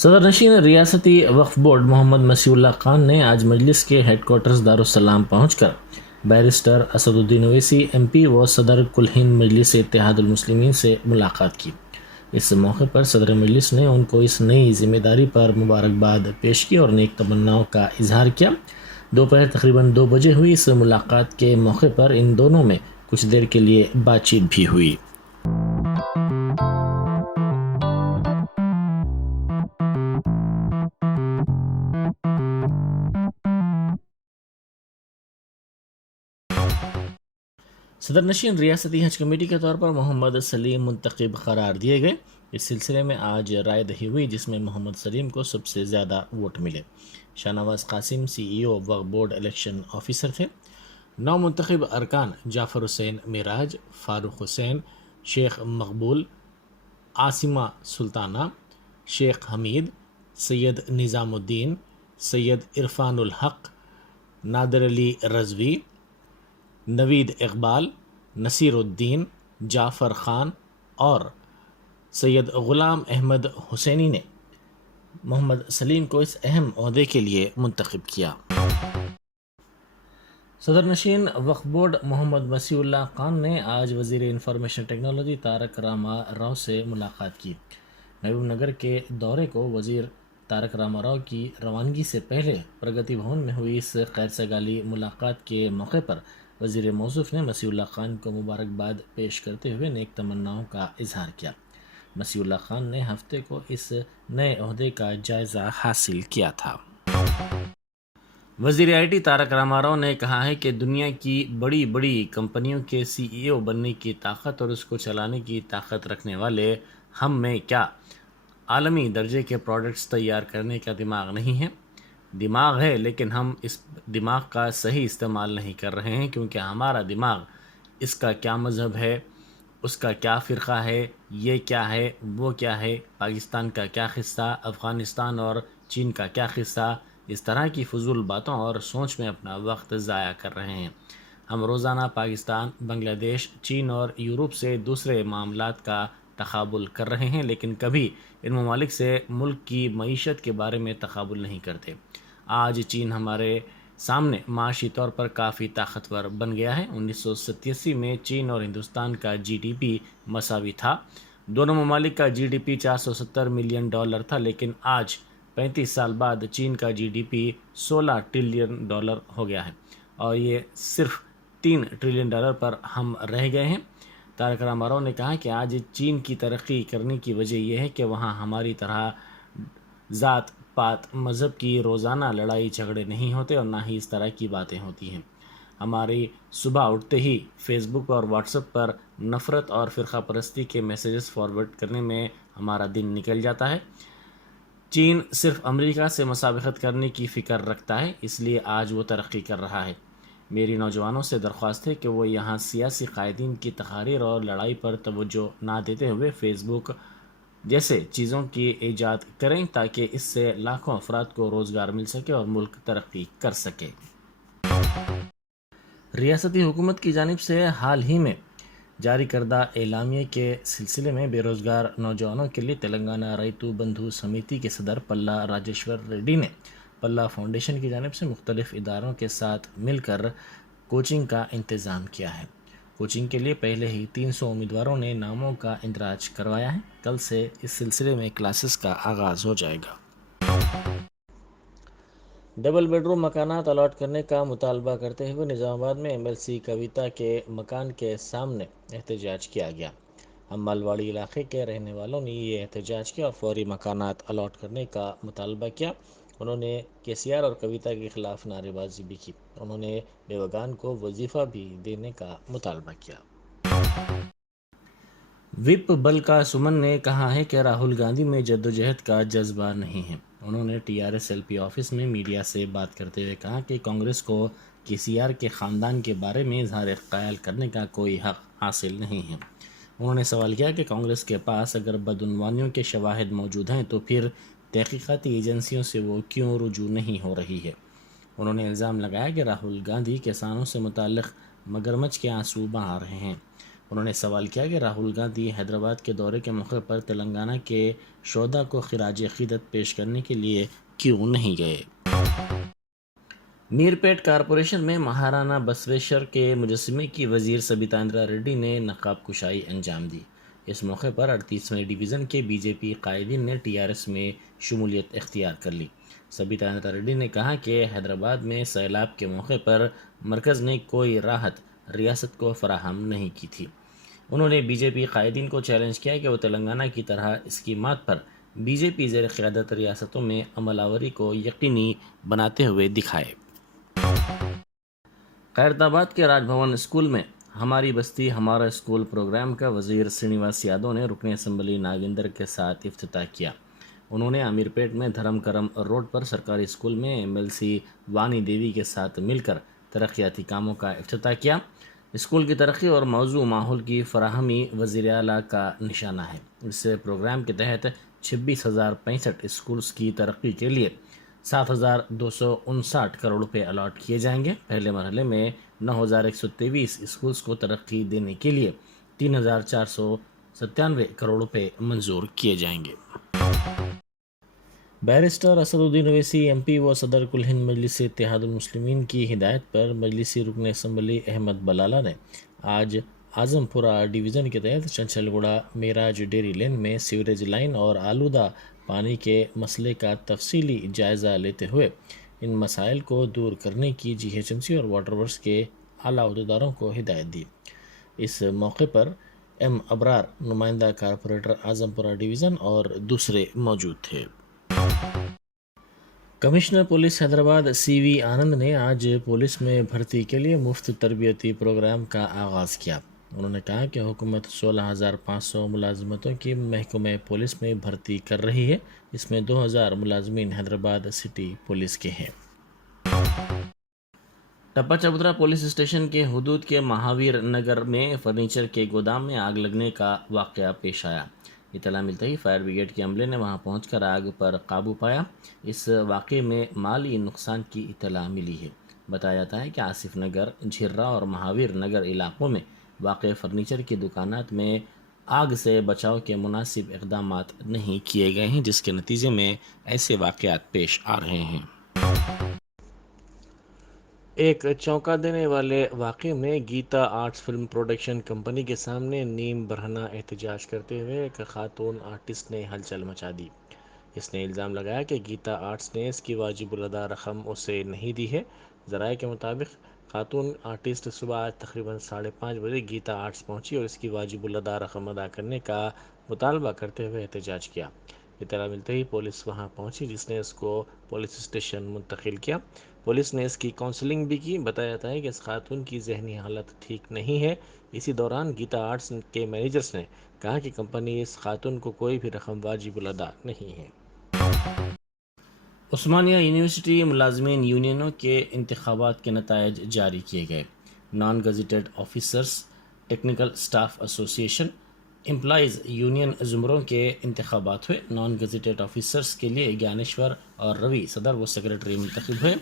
صدر نشین ریاستی وقف بورڈ محمد مسیح اللہ خان نے آج مجلس کے ہیڈ کوارٹرز دارالسلام پہنچ کر بیرسٹر اسد الدین اویسی ایم پی و صدر کل ہند مجلس اتحاد المسلمین سے ملاقات کی۔ اس موقع پر صدر مجلس نے ان کو اس نئی ذمہ داری پر مبارکباد پیش کی اور نیک تمناؤں کا اظہار کیا۔ دوپہر تقریباً 2 بجے ہوئی اس ملاقات کے موقع پر ان دونوں میں کچھ دیر کے لیے بات چیت بھی ہوئی۔ صدر نشین ریاستی حج کمیٹی کے طور پر محمد سلیم منتخب قرار دیے گئے۔ اس سلسلے میں آج رائے دہی ہوئی جس میں محمد سلیم کو سب سے زیادہ ووٹ ملے۔ شاہ نواز قاسم CEO وقف بورڈ الیکشن آفیسر تھے۔ 9 منتخب ارکان جعفر حسین معراج، فاروق حسین، شیخ مقبول، عاصمہ سلطانہ، شیخ حمید، سید نظام الدین، سید عرفان الحق، نادر علی رضوی، نوید اقبال، نصیر الدین، جعفر خان اور سید غلام احمد حسینی نے محمد سلیم کو اس اہم عہدے کے لیے منتخب کیا۔ صدر نشین وقف بورڈ محمد مسیح اللہ خان نے آج وزیر انفارمیشن ٹیکنالوجی تارک راما راؤ سے ملاقات کی۔ محبوب نگر کے دورے کو وزیر تارک راما راؤ کی روانگی سے پہلے پرگتی بھون میں ہوئی اس خیر سگالی ملاقات کے موقع پر وزیر موصوف نے مسیح اللہ خان کو مبارکباد پیش کرتے ہوئے نیک تمناؤں کا اظہار کیا۔ مسیح اللہ خان نے ہفتے کو اس نئے عہدے کا جائزہ حاصل کیا تھا۔ وزیر IT تارک راما راؤ نے کہا ہے کہ دنیا کی بڑی بڑی کمپنیوں کے CEO بننے کی طاقت اور اس کو چلانے کی طاقت رکھنے والے ہم میں کیا عالمی درجے کے پروڈکٹس تیار کرنے کا دماغ نہیں ہے؟ دماغ ہے، لیکن ہم اس دماغ کا صحیح استعمال نہیں کر رہے ہیں، کیونکہ ہمارا دماغ اس کا کیا مذہب ہے، اس کا کیا فرقہ ہے، یہ کیا ہے، وہ کیا ہے، پاکستان کا کیا قصہ، افغانستان اور چین کا کیا قصہ، اس طرح کی فضول باتوں اور سوچ میں اپنا وقت ضائع کر رہے ہیں۔ ہم روزانہ پاکستان، بنگلہ دیش، چین اور یورپ سے دوسرے معاملات کا تقابل کر رہے ہیں، لیکن کبھی ان ممالک سے ملک کی معیشت کے بارے میں تقابل نہیں کرتے۔ آج چین ہمارے سامنے معاشی طور پر کافی طاقتور بن گیا ہے۔ 1987 میں چین اور ہندوستان کا GDP مساوی تھا۔ دونوں ممالک کا GDP $470 ملین تھا، لیکن آج 35 سال بعد چین کا GDP $16 ٹریلین ہو گیا ہے اور یہ صرف $3 ٹریلین پر ہم رہ گئے ہیں۔ تارک راما راؤ نے کہا کہ آج چین کی ترقی کرنے کی وجہ یہ ہے کہ وہاں ہماری طرح ذات پات مذہب کی روزانہ لڑائی جھگڑے نہیں ہوتے اور نہ ہی اس طرح کی باتیں ہوتی ہیں۔ ہماری صبح اٹھتے ہی فیس بک اور واٹس ایپ پر نفرت اور فرقہ پرستی کے میسیجز فارورڈ کرنے میں ہمارا دن نکل جاتا ہے۔ چین صرف امریکہ سے مسابقت کرنے کی فکر رکھتا ہے، اس لیے آج وہ ترقی کر رہا ہے۔ میری نوجوانوں سے درخواست ہے کہ وہ یہاں سیاسی قائدین کی تقاریر اور لڑائی پر توجہ نہ دیتے ہوئے فیس بک جیسے چیزوں کی ایجاد کریں تاکہ اس سے لاکھوں افراد کو روزگار مل سکے اور ملک ترقی کر سکے۔ ریاستی حکومت کی جانب سے حال ہی میں جاری کردہ اعلامیے کے سلسلے میں بے روزگار نوجوانوں کے لیے تلنگانہ ریتو بندھو سمیتی کے صدر پلہ راجیشور ریڈی نے پلہ فاؤنڈیشن کی جانب سے مختلف اداروں کے ساتھ مل کر کوچنگ کا انتظام کیا ہے۔ کوچنگ کے لیے پہلے ہی 300 امیدواروں نے ناموں کا اندراج کروایا ہے۔ کل سے اس سلسلے میں کلاسز کا آغاز ہو جائے گا۔ ڈبل بیڈ روم مکانات الاٹ کرنے کا مطالبہ کرتے ہوئے نظام آباد میں MLC کویتا کے مکان کے سامنے احتجاج کیا گیا۔ امبال واڑی علاقے کے رہنے والوں نے یہ احتجاج کیا اور فوری مکانات الاٹ کرنے کا مطالبہ کیا۔ انہوں نے KCR اور کویتا کے خلاف نعرے بازی بھی کی۔ انہوں نے بیوگان کو وظیفہ بھی دینے کا مطالبہ کیا۔ وپ بلکا سمن نے کہا ہے کہ راہل گاندھی میں جدوجہد کا جذبہ نہیں ہے۔ انہوں نے TRS LP آفس میں میڈیا سے بات کرتے ہوئے کہا کہ کانگریس کو KCR کے خاندان کے بارے میں اظہار خیال کرنے کا کوئی حق حاصل نہیں ہے۔ انہوں نے سوال کیا کہ کانگریس کے پاس اگر بدعنوانیوں کے شواہد موجود ہیں تو پھر تحقیقاتی ایجنسیوں سے وہ کیوں رجوع نہیں ہو رہی ہے۔ انہوں نے الزام لگایا کہ راہل گاندھی کسانوں سے متعلق مگرمچھ کے آنسو بہا رہے ہیں۔ انہوں نے سوال کیا کہ راہل گاندھی حیدرآباد کے دورے کے موقع پر تلنگانہ کے شہدا کو خراج عقیدت پیش کرنے کے لیے کیوں نہیں گئے؟ میرپیٹ کارپوریشن میں مہارانا بسویشور کے مجسمے کی وزیر سبیتا اندرا ریڈی نے نقاب کشائی انجام دی۔ اس موقع پر 38ویں ڈویژن کے بی جے پی قائدین نے ٹی آر ایس میں شمولیت اختیار کر لی۔ سبیتا اندرا ریڈی نے کہا کہ حیدرآباد میں سیلاب کے موقع پر مرکز نے کوئی راحت ریاست کو فراہم نہیں کی تھی۔ انہوں نے بی جے پی قائدین کو چیلنج کیا کہ وہ تلنگانہ کی طرح اسکیمات پر بی جے پی زیر قیادت ریاستوں میں عمل آوری کو یقینی بناتے ہوئے دکھائے۔ خیرتآباد کے راج بھون اسکول میں ہماری بستی ہمارا اسکول پروگرام کا وزیر سرینیواس یادو نے رکن اسمبلی ناگیندر کے ساتھ افتتاح کیا۔ انہوں نے امیر پیٹ میں دھرم کرم روڈ پر سرکاری اسکول میں ایم ایل سی وانی دیوی کے ساتھ مل کر ترقیاتی کاموں کا افتتاح کیا۔ اسکول کی ترقی اور موزوں ماحول کی فراہمی وزیر اعلیٰ کا نشانہ ہے۔ اس پروگرام کے تحت 26,065 اسکولز کی ترقی کے لیے 7,259 کروڑ روپے الاٹ کیے جائیں گے۔ پہلے مرحلے میں 9,123 اسکولز کو ترقی دینے کے لیے 3,497 کروڑ روپے منظور کیے جائیں گے۔ بیرسٹر اسد الدین اویسی ایم پی و صدر کل ہند مجلس اتحاد المسلمین کی ہدایت پر مجلسی رکن اسمبلی احمد بلالہ نے آج اعظم پورہ ڈویژن کے تحت چنچل گوڑہ میراج ڈیری لین میں سیوریج لائن اور آلودہ پانی کے مسئلے کا تفصیلی جائزہ لیتے ہوئے ان مسائل کو دور کرنے کی جی ایچ ایم سی اور واٹر ورکس کے اعلیٰ عہدیداروں کو ہدایت دی۔ اس موقع پر ایم ابرار، نمائندہ کارپوریٹر اعظم پورہ ڈویژن اور دوسرے موجود تھے۔ کمشنر پولیس حیدرآباد سی وی آنند نے آج پولیس میں بھرتی کے لیے مفت تربیتی پروگرام کا آغاز کیا۔ انہوں نے کہا کہ حکومت 16,500 ملازمتوں کی محکمہ پولیس میں بھرتی کر رہی ہے۔ اس میں 2,000 ملازمین حیدرآباد سٹی پولیس کے ہیں۔ ٹپا چبوترا پولیس اسٹیشن کے حدود کے مہاویر نگر میں فرنیچر کے گودام میں آگ لگنے کا واقعہ پیش آیا۔ اطلاع ملتے ہی فائر بریگیڈ کے عملے نے وہاں پہنچ کر آگ پر قابو پایا۔ اس واقعے میں مالی نقصان کی اطلاع ملی ہے۔ بتایا جاتا ہے کہ آصف نگر، جھرا اور مہاویر نگر علاقوں میں واقع فرنیچر کی دکانات میں آگ سے بچاؤ کے مناسب اقدامات نہیں کیے گئے ہیں، جس کے نتیجے میں ایسے واقعات پیش آ رہے ہیں۔ ایک چونکا دینے والے واقعے میں Geeta arts film production company کے سامنے نیم برہنہ احتجاج کرتے ہوئے ایک خاتون آرٹسٹ نے ہلچل مچا دی۔ اس نے الزام لگایا کہ گیتا آرٹس نے اس کی واجب الادا رقم اسے نہیں دی ہے۔ ذرائع کے مطابق خاتون آرٹسٹ صبح تقریباً 5:30 بجے گیتا آرٹس پہنچی اور اس کی واجب الادا رقم ادا کرنے کا مطالبہ کرتے ہوئے احتجاج کیا۔ اطلاع ملتے ہی پولیس وہاں پہنچی، جس نے اس کو پولیس اسٹیشن منتقل کیا۔ پولیس نے اس کی کاؤنسلنگ بھی کی۔ بتایا جاتا ہے کہ اس خاتون کی ذہنی حالت ٹھیک نہیں ہے۔ اسی دوران گیتا آرٹس کے مینیجرز نے کہا کہ کمپنی اس خاتون کو کوئی بھی رقم واجب الادا نہیں ہے۔ عثمانیہ یونیورسٹی ملازمین یونینوں کے انتخابات کے نتائج جاری کیے گئے۔ Naan gazetted officers, technical staff ایسوسی ایشن، امپلائیز یونین زمروں کے انتخابات ہوئے۔ نان گزیٹڈ آفیسرز کے لیے گیانیشور اور روی صدر و سیکرٹری منتخب ہوئے۔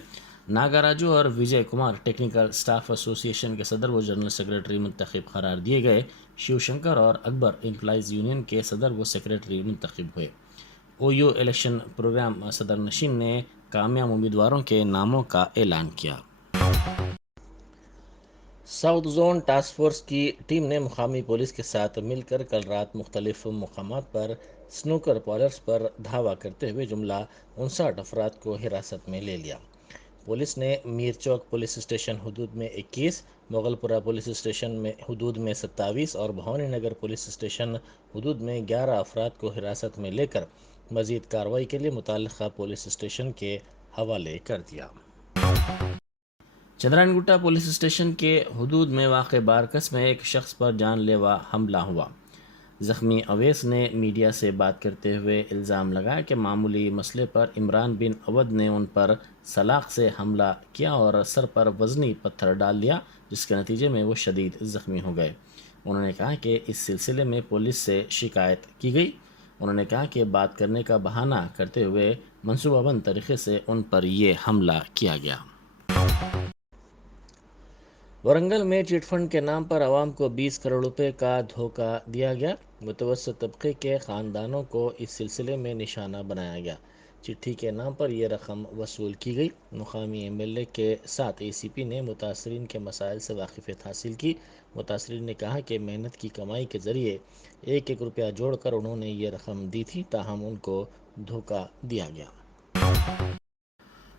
ناگاراجو اور وجے کمار ٹیکنیکل سٹاف ایسوسی ایشن کے صدر و جنرل سیکرٹری منتخب قرار دیے گئے۔ شیو شنکر اور اکبر امپلائیز یونین کے صدر و سیکرٹری منتخب ہوئے۔ او یو الیکشن پروگرام صدر نشین نے کامیاب امیدواروں کے ناموں کا اعلان کیا۔ ساؤتھ زون ٹاسک فورس کی ٹیم نے مقامی پولیس کے ساتھ مل کر کل رات مختلف مقامات پر سنوکر پارلرز پر دھاوا کرتے ہوئے جملہ 59 افراد کو حراست میں لے لیا۔ پولیس نے میر چوک پولیس اسٹیشن حدود میں 21، مغل پورہ پولیس اسٹیشن میں حدود میں 27 اور بھوانی نگر پولیس اسٹیشن حدود میں 11 افراد کو حراست میں لے کر مزید کارروائی کے لیے متعلقہ پولیس اسٹیشن کے حوالے کر دیا۔ چندرائن گٹا پولیس اسٹیشن کے حدود میں واقع بارکس میں ایک شخص پر جان لیوا حملہ ہوا۔ زخمی اویس نے میڈیا سے بات کرتے ہوئے الزام لگایا کہ معمولی مسئلے پر عمران بن اودھ نے ان پر سلاخ سے حملہ کیا اور سر پر وزنی پتھر ڈال دیا، جس کے نتیجے میں وہ شدید زخمی ہو گئے۔ انہوں نے کہا کہ اس سلسلے میں پولیس سے شکایت کی گئی۔ انہوں نے کہا کہ بات کرنے کا بہانہ کرتے ہوئے منصوبہ بند طریقے سے ان پر یہ حملہ کیا گیا۔ ورنگل میں چٹ فنڈ کے نام پر عوام کو 20 کروڑ روپے کا دھوکہ دیا گیا، متوسط طبقے کے خاندانوں کو اس سلسلے میں نشانہ بنایا گیا، چٹھی کے نام پر یہ رقم وصول کی گئی۔ مقامی ایم ایل اے کے ساتھ اے سی پی نے متاثرین کے مسائل سے واقفیت حاصل کی۔ متاثرین نے کہا کہ محنت کی کمائی کے ذریعے ایک ایک روپیہ جوڑ کر انہوں نے یہ رقم دی تھی، تاہم ان کو دھوکہ دیا گیا۔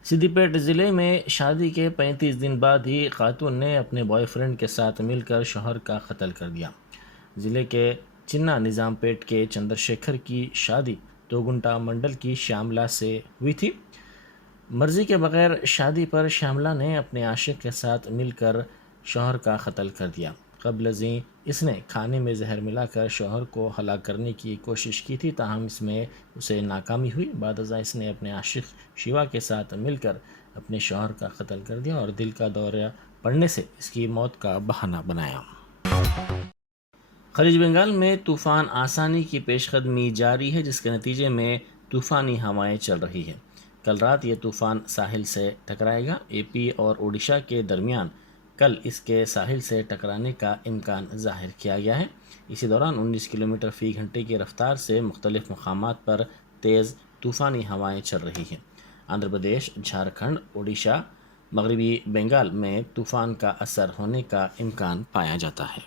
سدھی پیٹ ضلع میں شادی کے 35 دن بعد ہی خاتون نے اپنے بوائے فرینڈ کے ساتھ مل کر شوہر کا قتل کر دیا۔ ضلع کے چنا نظام پیٹ کے چندر شیکھر کی شادی توگنٹا منڈل کی شیاملا سے ہوئی تھی۔ مرضی کے بغیر شادی پر شیاملا نے اپنے عاشق کے ساتھ مل کر شوہر کا قتل کر دیا۔ قبل ازیں اس نے کھانے میں زہر ملا کر شوہر کو ہلاک کرنے کی کوشش کی تھی، تاہم اس میں اسے ناکامی ہوئی۔ بعد ازاں اس نے اپنے عاشق شیوا کے ساتھ مل کر اپنے شوہر کا قتل کر دیا اور دل کا دورہ پڑنے سے اس کی موت کا بہانہ بنایا۔ خلیج بنگال میں طوفان آسانی کی پیش قدمی جاری ہے، جس کے نتیجے میں طوفانی ہوائیں چل رہی ہیں۔ کل رات یہ طوفان ساحل سے ٹکرائے گا۔ اے پی اور اوڈیشہ کے درمیان کل اس کے ساحل سے ٹکرانے کا امکان ظاہر کیا گیا ہے۔ اسی دوران 19 کلومیٹر فی گھنٹے کی رفتار سے مختلف مقامات پر تیز طوفانی ہوائیں چل رہی ہیں۔ آندھرا پردیش، جھارکھنڈ، اوڈیشہ، مغربی بنگال میں طوفان کا اثر ہونے کا امکان پایا جاتا ہے۔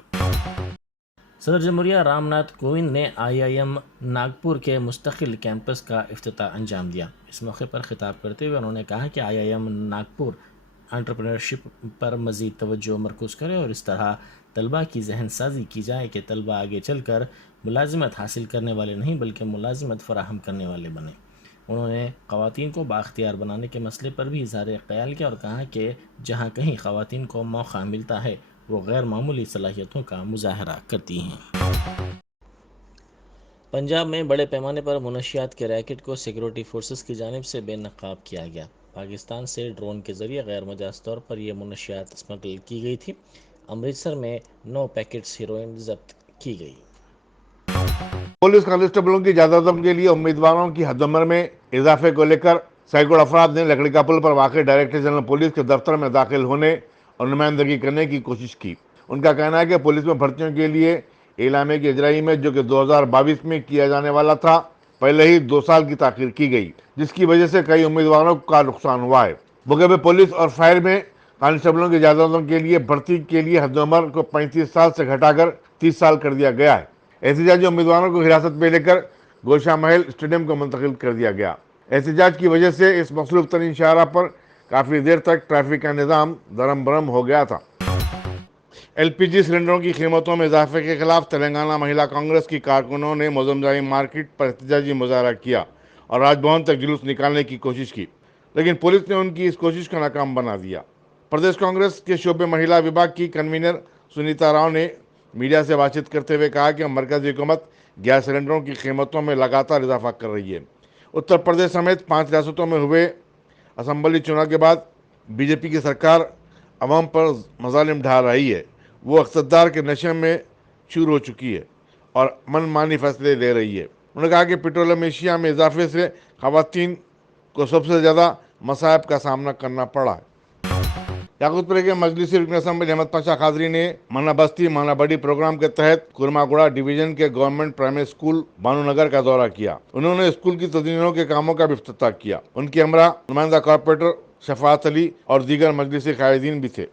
صدر جمہوریہ رام ناتھ کووند نے IIM ناگپور کے مستقل کیمپس کا افتتاح انجام دیا۔ اس موقع پر خطاب کرتے ہوئے انہوں نے کہا کہ IIM ناگپور انٹرپرینورشپ پر مزید توجہ مرکوز کرے اور اس طرح طلباء کی ذہن سازی کی جائے کہ طلباء آگے چل کر ملازمت حاصل کرنے والے نہیں بلکہ ملازمت فراہم کرنے والے بنیں۔ انہوں نے خواتین کو بااختیار بنانے کے مسئلے پر بھی اظہار خیال کیا اور کہا کہ جہاں کہیں خواتین کو موقع ملتا ہے وہ غیر معمولی صلاحیتوں کا مظاہرہ کرتی ہیں۔ پنجاب میں بڑے پیمانے پر منشیات کے ریکٹ کو سیکورٹی فورسز کی جانب سے بے نقاب کیا گیا۔ پاکستان سے ڈرون کے ذریعے غیر مجاز طور پر یہ منشیات اسمگل کی گئی تھی۔ امرتسر میں 9 پیکٹس ہیروئن ضبط کی گئی۔ پولیس کانسٹیبلوں کی اجازتوں کے لیے امیدواروں کی حد عمر میں اضافے کو لے کر سینکڑوں افراد نے لکڑی کا پل پر واقع ڈائریکٹر جنرل پولیس کے دفتر میں داخل ہونے اور نمائندگی کرنے کی کوشش کی۔ ان کا کہنا ہے کہ پولیس میں بھرتیوں کے لیے اعلامیہ کی اجرائی میں، جو کہ 2022 میں کیا جانے والا تھا، پہلے ہی 2 سال کی تاخیر کی گئی، جس کی وجہ سے کئی امیدواروں کا نقصان ہوا ہے۔ بغیر پولیس اور فائر میں کانسٹیبلوں کی اجازتوں کے لیے بھرتی کے لیے حد عمر کو 35 سال سے گھٹا کر 30 سال کر دیا گیا ہے۔ احتجاجی امیدواروں کو حراست میں لے کر گوشہ محل اسٹیڈیم کو منتقل کر دیا گیا۔ احتجاج کی وجہ سے اس مصروف ترین شاہراہ پر کافی دیر تک ٹریفک کا نظام درم برم ہو گیا تھا۔ LPG سلنڈروں کی قیمتوں میں اضافے کے خلاف تلنگانہ مہیلا کانگریس کی کارکنوں نے موزمجائی مارکیٹ پر احتجاجی مظاہرہ کیا اور راج بھون تک جلوس نکالنے کی کوشش کی، لیکن پولیس نے ان کی اس کوشش کو ناکام بنا دیا۔ پردیش کانگریس کے شعبے مہیلا وبھاگ کی کنوینر سنیتا راؤ نے میڈیا سے بات چیت کرتے ہوئے کہا کہ مرکزی حکومت گیس سلنڈروں کی قیمتوں میں لگاتار اضافہ کر رہی ہے۔ اتر پردیش سمیت 5 ریاستوں میں ہوئے اسمبلی چناؤ کے بعد BJP کی سرکار عوام پر مظالم ڈھا رہی ہے۔ وہ اقتدار کے نشے میں چور ہو چکی ہے اور من مانی فیصلے لے رہی ہے۔ انہوں نے کہا کہ پیٹرولیم اشیاء میں اضافے سے خواتین کو سب سے زیادہ مصائب کا سامنا کرنا پڑا ہے۔ یاقوتپورے کے مجلسی رکن اسمبلی احمد پاشا قادری نے مانا بستی مانا بڑی پروگرام کے تحت کرماگوڑا ڈویژن کے government primary school Bano Nagar کا دورہ کیا۔ انہوں نے اسکول کی تدوینوں کے کاموں کا بھی افتتاح کیا۔ ان کے ہمراہ نمائندہ کارپوریٹر شفاعت علی اور دیگر مجلسی قائدین بھی تھے۔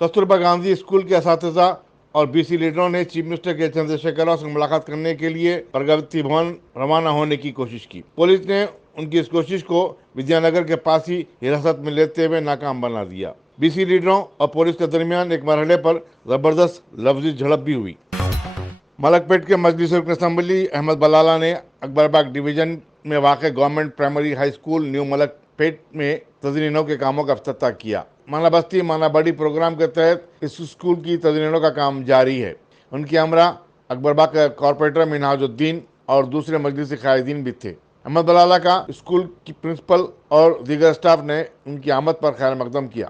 کستوربا گاندھی اسکول کے اساتذہ اور BC لیڈروں نے چیف منسٹر کے چندر شیکھر راؤ سے ملاقات کرنے کے لیے پرگتی بھون روانہ ہونے کی کوشش کی۔ پولیس نے ان کی اس کوشش کو ودیا نگر کے پاس ہی حراست میں لیتے ہوئے ناکام بنا دیا۔ BC لیڈروں اور پولیس کے درمیان ایک مرحلے پر زبردست لفظی جھڑپ بھی ہوئی۔ ملک پیٹ کے مجلسی رکن اسمبلی احمد بلالہ نے اکبر باغ ڈویژن میں واقع government primary high school new Malakpet میں تزئینوں کے کاموں کا افتتاح کیا۔ مانا بستی مانا بڑی پروگرام کے تحت اس اسکول کی تزئینوں کا کام جاری ہے۔ ان کے ہمراہ اکبر باغ کے کارپوریٹر منہاج الدین اور دوسرے مجلسی قائدین بھی تھے۔ احمد بلالہ کا اسکول کی پرنسپل اور دیگر اسٹاف نے ان کی آمد پر خیر مقدم کیا۔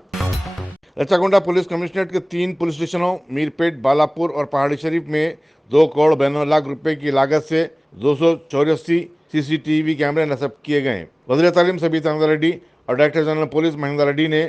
رچاکنڈا پولیس کمشنریٹ کے 3 پولیس اسٹیشنوں میرپیٹ، بالاپور اور پہاڑی شریف میں 2 کروڑ 92 لاکھ روپے کی لاگت سے 284 CCTV کیمرے نصب کیے گئے ہیں۔ وزیر تعلیم سبیتا اندر ریڈی اور director general police Mahendra ready نے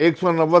190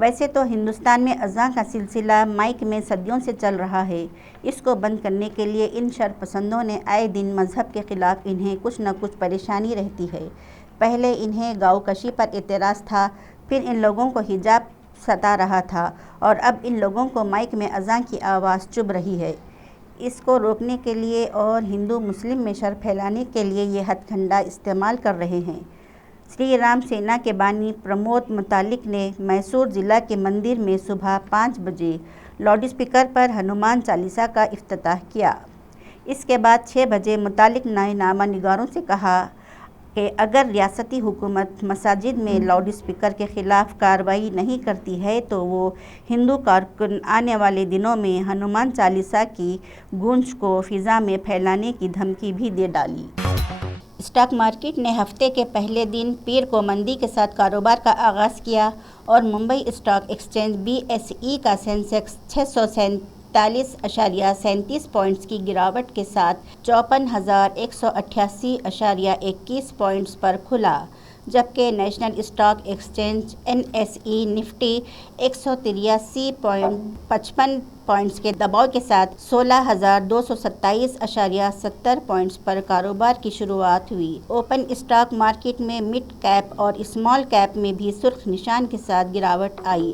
ویسے تو ہندوستان میں اذان کا سلسلہ مائک میں صدیوں سے چل رہا ہے۔ اس کو بند کرنے کے لیے ان شرپسندوں نے آئے دن مذہب کے خلاف انہیں کچھ نہ کچھ پریشانی رہتی ہے۔ پہلے انہیں گاؤ کشی پر اعتراض تھا، پھر ان لوگوں کو حجاب ستا رہا تھا اور اب ان لوگوں کو مائک میں اذان کی آواز چبھ رہی ہے۔ اس کو روکنے کے لیے اور ہندو مسلم میں شر پھیلانے کے لیے یہ ہتھ کنڈا استعمال کر رہے ہیں۔ شری رام سینا کے بانی پرمود متعلق نے میسور ضلع کے مندر میں صبح 5 بجے لاؤڈ اسپیکر پر ہنومان چالیسا کا افتتاح کیا۔ اس کے بعد 6 بجے متعلق نامہ نگاروں سے کہا کہ اگر ریاستی حکومت مساجد میں لاؤڈ اسپیکر کے خلاف کارروائی نہیں کرتی ہے تو وہ ہندو کارکن آنے والے دنوں میں ہنومان چالیسا کی گونج کو فضا میں پھیلانے کی دھمکی بھی دے ڈالی۔ اسٹاک مارکیٹ نے ہفتے کے پہلے دن پیر کو مندی کے ساتھ کاروبار کا آغاز کیا اور ممبئی اسٹاک ایکسچینج BSE کا سینسیکس 647.37 پوائنٹس کی گراوٹ کے ساتھ 54,188.21 پوائنٹس پر کھلا، جبکہ national stock exchange NSE Nifty 183.55 points کے دباؤ کے ساتھ 16,227.70 پوائنٹس پر کاروبار کی شروعات ہوئی۔ اوپن اسٹاک مارکیٹ میں مڈ کیپ اور اسمال کیپ میں بھی سرخ نشان کے ساتھ گراوٹ آئی۔